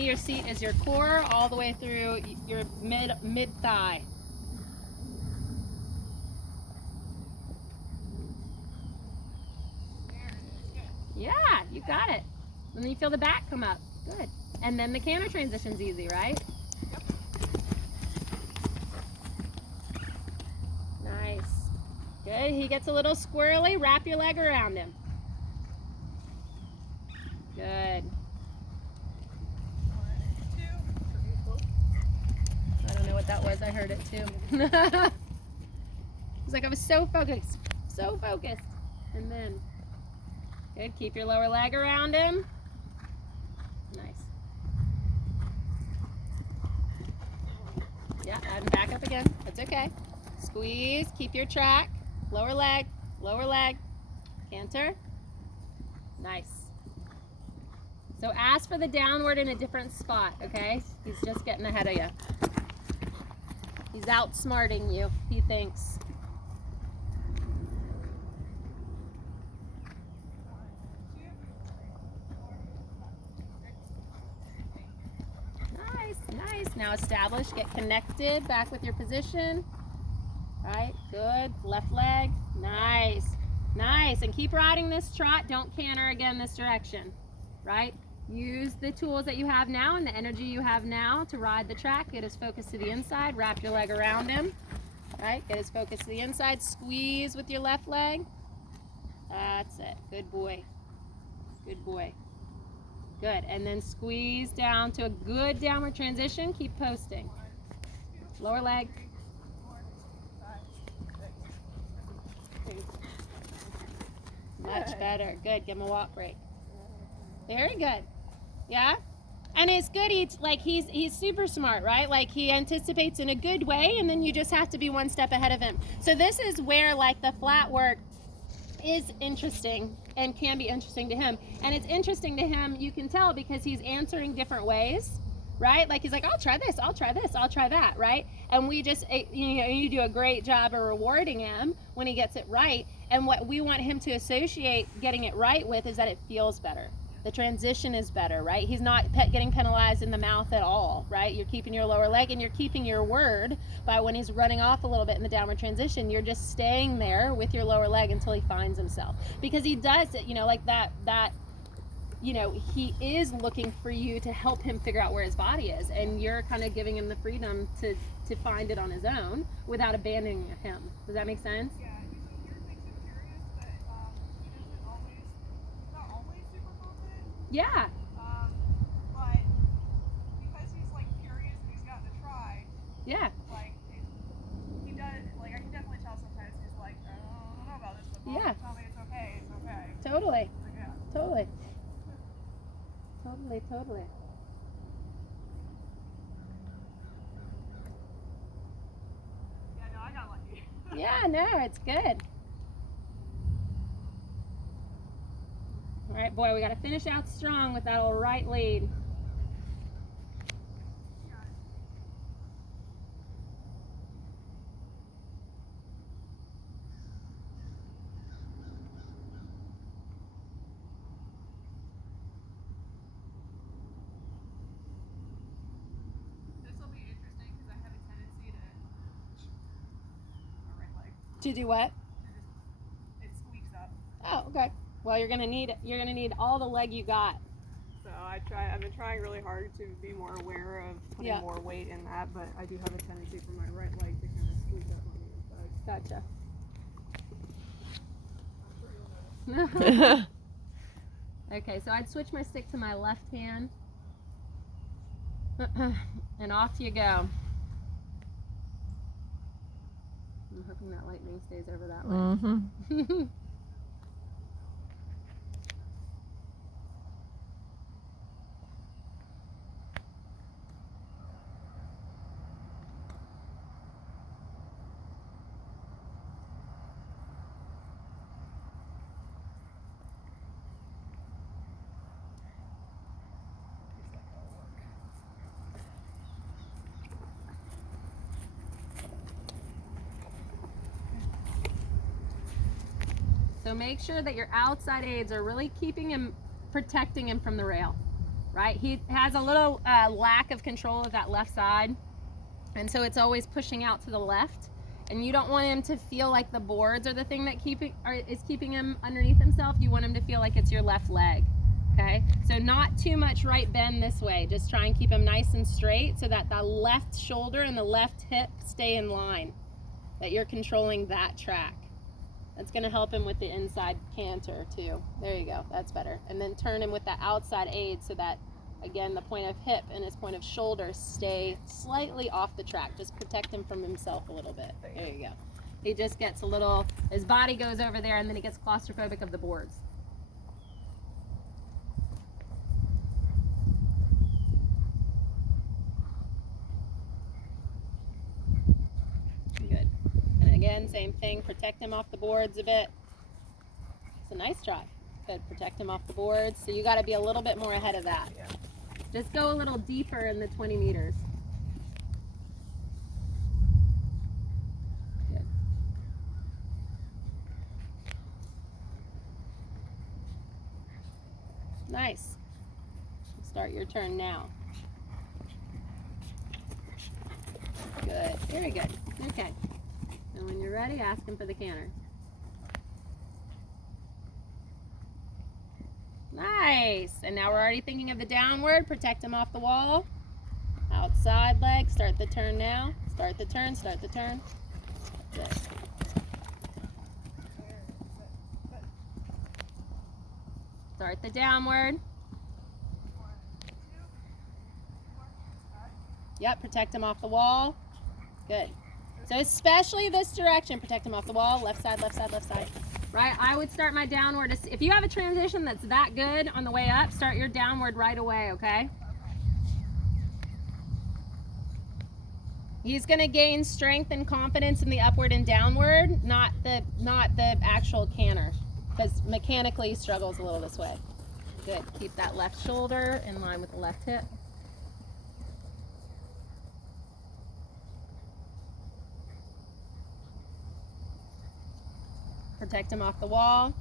Your seat is your core all the way through your mid thigh. Yeah, you got it. And then you feel the back come up. Good. And then the canter transition's easy, right? Yep. Nice. Good. He gets a little squirrely. Wrap your leg around him. Good. 1, 2. I don't know what that was. I heard it too. It's like I was so focused. So focused. And then, good. Keep your lower leg around him. Nice. Yeah, and back up again. That's okay. Squeeze. Keep your track. Lower leg. Lower leg. Canter. Nice. So ask for the downward in a different spot, okay? He's just getting ahead of you. He's outsmarting you, he thinks. Nice, nice. Now establish, get connected, back with your position. Right, good. Left leg, nice. Nice, and keep riding this trot. Don't canter again this direction, right? Use the tools that you have now and the energy you have now to ride the track. Get his focus to the inside. Wrap your leg around him. Right? Get his focus to the inside. Squeeze with your left leg. That's it. Good boy. Good boy. Good. And then squeeze down to a good downward transition. Keep posting. Lower leg. Much better. Good. Give him a walk break. Very good. Yeah? And it's good. He's super smart, right? Like he anticipates in a good way, and then you just have to be one step ahead of him. So this is where like the flat work is interesting and can be interesting to him. And it's interesting to him, you can tell, because he's answering different ways, right? Like he's like, I'll try this, I'll try this, I'll try that, right? And we just, you do a great job of rewarding him when he gets it right. And what we want him to associate getting it right with is that it feels better. The transition is better, right? He's not getting penalized in the mouth at all, right? You're keeping your lower leg and you're keeping your word by when he's running off a little bit in the downward transition. You're just staying there with your lower leg until he finds himself. Because he does it, like that, he is looking for you to help him figure out where his body is. And you're kind of giving him the freedom to find it on his own without abandoning him. Does that make sense? Yeah. Yeah. But because he's like curious and he's gotten to try. Yeah. Like he does. Like I can definitely tell sometimes he's like, I don't know about this, but Mom, Yeah. tell me it's okay. It's okay. Totally. Like, yeah. Totally. Totally. Yeah. No, I got lucky. Yeah. No, it's good. All right, boy, we got to finish out strong with that old right lead. This will be interesting because I have a tendency to my right leg. To do what? It squeaks up. Oh, okay. Well, you're gonna need all the leg you got. So I've been trying really hard to be more aware of putting Yeah. more weight in that, but I do have a tendency for my right leg to kind of squeak up on the inside. Gotcha. Okay, so I'd switch my stick to my left hand. And off you go. I'm hoping that lightning stays over that way. Mm-hmm. So make sure that your outside aids are really keeping him, protecting him from the rail, right? He has a little lack of control of that left side, and so it's always pushing out to the left. And you don't want him to feel like the boards are the thing that is keeping him underneath himself. You want him to feel like it's your left leg, okay? So not too much right bend this way. Just try and keep him nice and straight so that the left shoulder and the left hip stay in line, that you're controlling that track. That's gonna help him with the inside canter too. There you go, that's better. And then turn him with that outside aid so that, again, the point of hip and his point of shoulder stay slightly off the track. Just protect him from himself a little bit. There you go. He just gets a little, his body goes over there and then he gets claustrophobic of the boards. Good. And again, same thing, protect him off the boards a bit. It's a nice trot. Good, protect him off the boards. So you gotta be a little bit more ahead of that. Yeah. Just go a little deeper in the 20 meters. Good. Nice. Start your turn now. Good. Very good. Okay. And when you're ready, ask him for the canter. Nice. And now we're already thinking of the downward. Protect him off the wall. Outside leg. Start the turn now. Start the turn. Start the turn. Good. Start the downward. Yep, protect him off the wall. Good. So especially this direction, protect him off the wall. Left side, left side, left side. Right, I would start my downward. If you have a transition that's that good on the way up, start your downward right away, okay? He's gonna gain strength and confidence in the upward and downward, not the actual canter, because mechanically he struggles a little this way. Good, keep that left shoulder in line with the left hip. Protect him off the wall,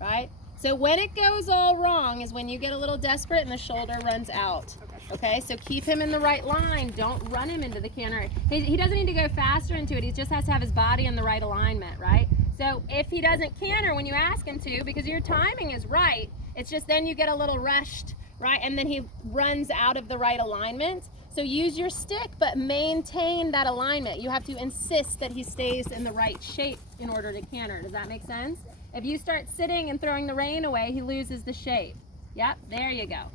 right? So when it goes all wrong is when you get a little desperate and the shoulder runs out. Okay, so keep him in the right line. Don't run him into the canter. He doesn't need to go faster into it. He just has to have his body in the right alignment, right? So if he doesn't canter when you ask him to, because your timing is right, it's just then you get a little rushed, right? And then he runs out of the right alignment. So use your stick, but maintain that alignment. You have to insist that he stays in the right shape in order to canter. Does that make sense? If you start sitting and throwing the rein away, he loses the shape. Yep, there you go.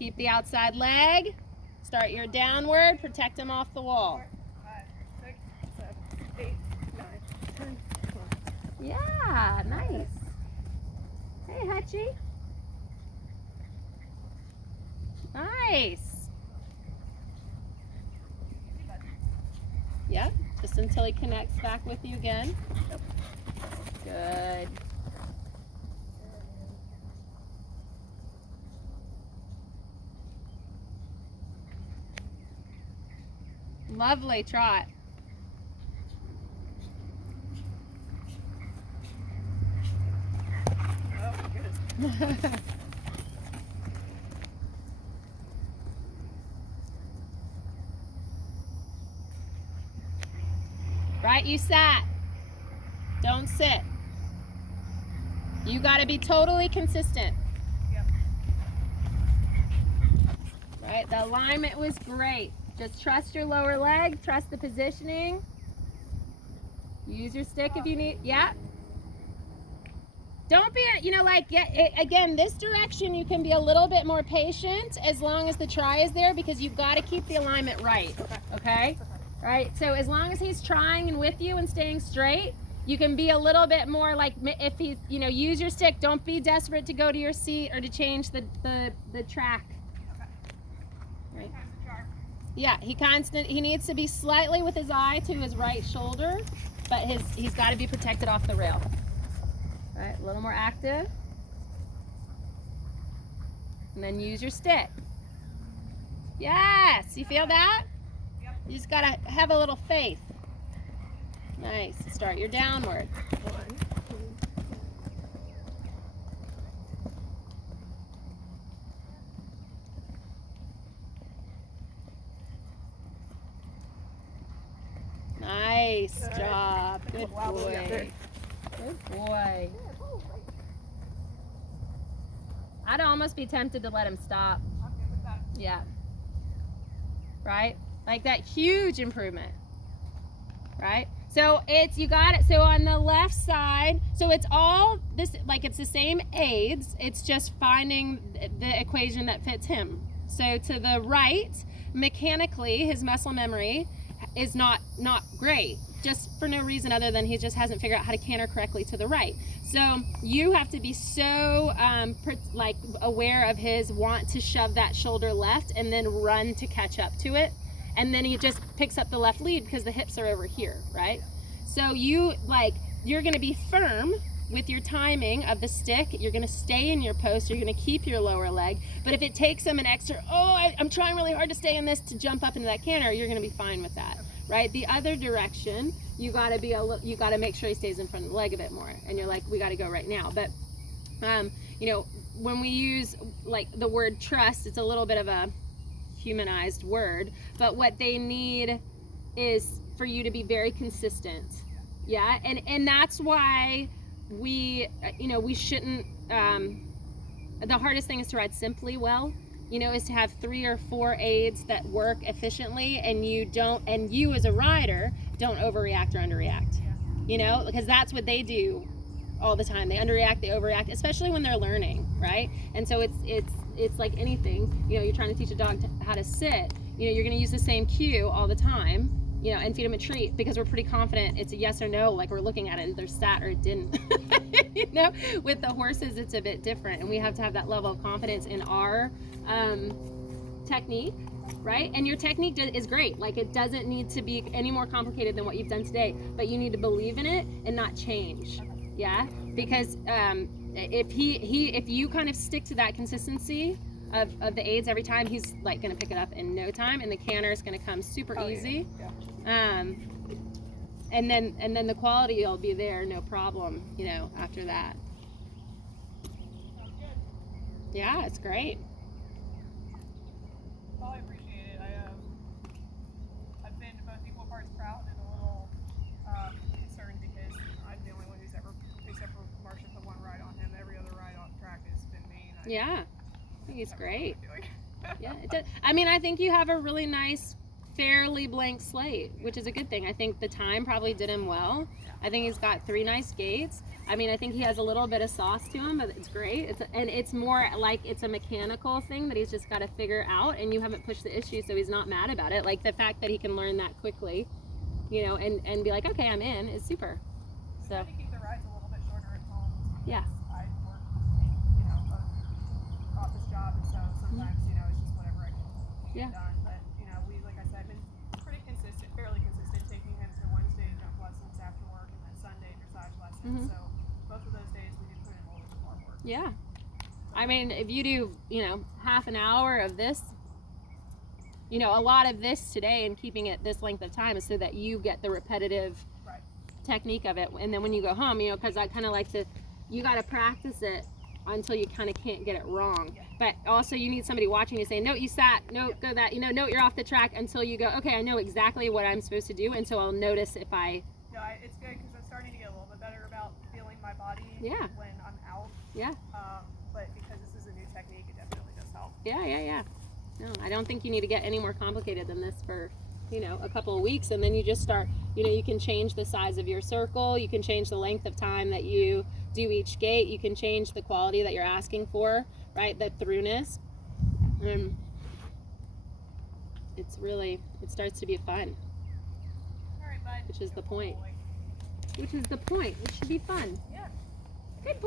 Keep the outside leg. Start your downward. Protect him off the wall. 4, 5, 6, 7, 8, 9, 10, 12. Yeah, nice. Hey, Hutchie. Nice. Yep, just until he connects back with you again. Good. Lovely trot. Oh, goodness. Right, you sat. Don't sit. You got to be totally consistent. Yep. Right, the alignment was great. Just trust your lower leg, trust the positioning. Use your stick if you need, yeah. Don't be, again, this direction you can be a little bit more patient as long as the try is there, because you've got to keep the alignment right, okay? Right, so as long as he's trying and with you and staying straight, you can be a little bit more like, if he's, use your stick. Don't be desperate to go to your seat or to change the track. Right. Yeah, he needs to be slightly with his eye to his right shoulder, but he's got to be protected off the rail. All right, a little more active. And then use your stick. Yes, you feel that? Yep. You just got to have a little faith. Nice. Start your downward. 1, 2, Nice Good. job. Good Wow, we'll get there. boy. Good boy. I'd almost be tempted to let him stop. I'm good with that. Yeah. Right? Like that huge improvement. Right? So you got it. So on the left side, so it's all this, like it's the same aids. It's just finding the equation that fits him. So to the right, mechanically, his muscle memory is not great, just for no reason other than he just hasn't figured out how to canter correctly to the right. So you have to be so like aware of his want to shove that shoulder left and then run to catch up to it. And then he just picks up the left lead because the hips are over here, right? So you're gonna be firm with your timing of the stick. You're gonna stay in your post, you're gonna keep your lower leg. But if it takes him an extra, I'm trying really hard to stay in this to jump up into that canter, you're gonna be fine with that, right? The other direction, you gotta make sure he stays in front of the leg a bit more. And you're like, we gotta go right now. But you know, when we use like the word trust, it's a little bit of a humanized word, but what they need is for you to be very consistent. Yeah, and that's why we shouldn't, the hardest thing is to ride simply well, is to have 3 or 4 aids that work efficiently, and you as a rider don't overreact or underreact, because that's what they do all the time. They underreact, they overreact, especially when they're learning, right? And so it's like anything, you're trying to teach a dog how to sit, you're going to use the same cue all the time, and feed them a treat, because we're pretty confident it's a yes or no, like we're looking at it, either sat or it didn't. With the horses it's a bit different, and we have to have that level of confidence in our technique, right? And your technique is great, like it doesn't need to be any more complicated than what you've done today, but you need to believe in it and not change. Yeah, because if you kind of stick to that consistency of the aids every time, he's like going to pick it up in no time, and the canter is going to come super easy. Yeah. And then the quality will be there, no problem, after that. Sounds good. Yeah, it's great. Well, I appreciate it. I've been both equal parts proud and a little concerned, because I'm the only one who's ever, except for Marsha, put one ride on him. Every other ride on track has been me. Yeah, I think he's great. Yeah, it does. I mean, I think you have a really nice, fairly blank slate, which is a good thing. I think the time probably did him well. I think he's got 3 nice gaits. I mean, I think he has a little bit of sauce to him, but it's great. It's more like it's a mechanical thing that he's just got to figure out, and you haven't pushed the issue, so he's not mad about it. Like the fact that he can learn that quickly, and be like, okay, I'm in, is super. So. I keep the rides a little bit shorter at home. Yeah. I work, an office job, and so sometimes, it's just whatever I can get done. But, we, like I said, been pretty consistent, fairly consistent, taking him to Wednesday jump lessons after work, and then Sunday dressage lessons. So both of those days we do put in a little bit more work. Yeah. I mean, if you do, half an hour of this, a lot of this today, and keeping it this length of time is so that you get the repetitive technique of it. And then when you go home, because I kind of like to, you got to practice it until you kind of can't get it wrong. Yeah. But also you need somebody watching you saying, no, you sat, no, go that, no, you're off the track, until you go, okay, I know exactly what I'm supposed to do. And so I'll notice if I... No, it's good, because I'm starting to get a little bit better about feeling my body when I'm out. Yeah. But because this is a new technique, it definitely does help. Yeah. No, I don't think you need to get any more complicated than this for, a couple of weeks, and then you just start, you can change the size of your circle, you can change the length of time that you do each gait, you can change the quality that you're asking for, right, the throughness. It starts to be fun. All right, bud. Which is the point. It should be fun. Yeah. Good boy.